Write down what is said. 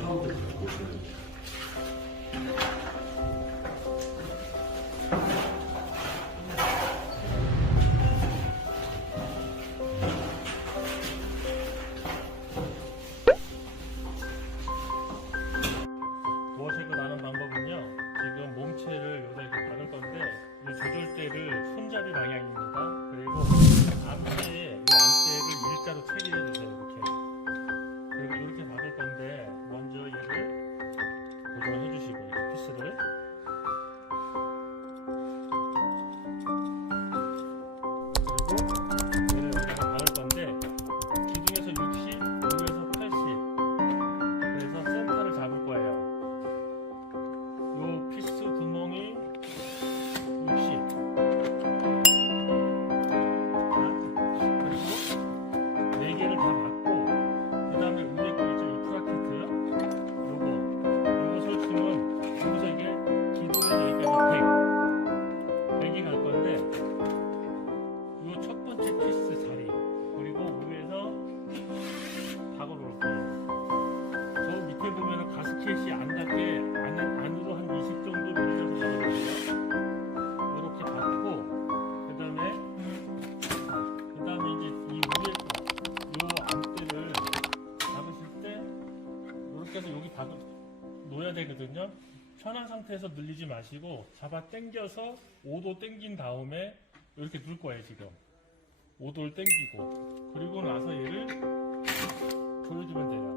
샤워대 갖고 오시면 돼요. 도어쉐고 나는 방법은요, 지금 몸체를 여기다 이렇게 박을 건데 이 조절대를 손잡이 방향입니다. 그리고 앞뒤에 이 안대를 일자로 체결해 주세요. 이렇게. 그리고 이렇게 박을 건데 먼저 얘를 고정해 주시고 이렇게 피스를. 그리고 얘를 여기다가 박을 건데 기둥에서 60, 여기에서 80. 그래서 센터를 잡을 거예요. 요 피스 구멍이 60. 그리고 4개를 다 맞고, 그 다음에 위에 거 있죠? 이 프라켓트요? 요거 설치면 여기서 이게 기둥에서 여기까지 100이 갈 건데, 요 첫 번째 피스 자리, 그리고 위에서 박을 놓을 거예요. 저 밑에 보면은 가스켓이 안 닿게 안으로 한 20 정도 밀려서 박아주세요. 이렇게 박고, 그 다음에 이제 이 위에 요 안대를 박으실 때 이렇게 해서 여기 놓아야 되거든요. 편한 상태에서 늘리지 마시고 잡아 당겨서 5도 당긴 다음에 이렇게 눌 거예요. 지금 5도를 당기고, 그리고 나서 얘를 조여주면 돼요.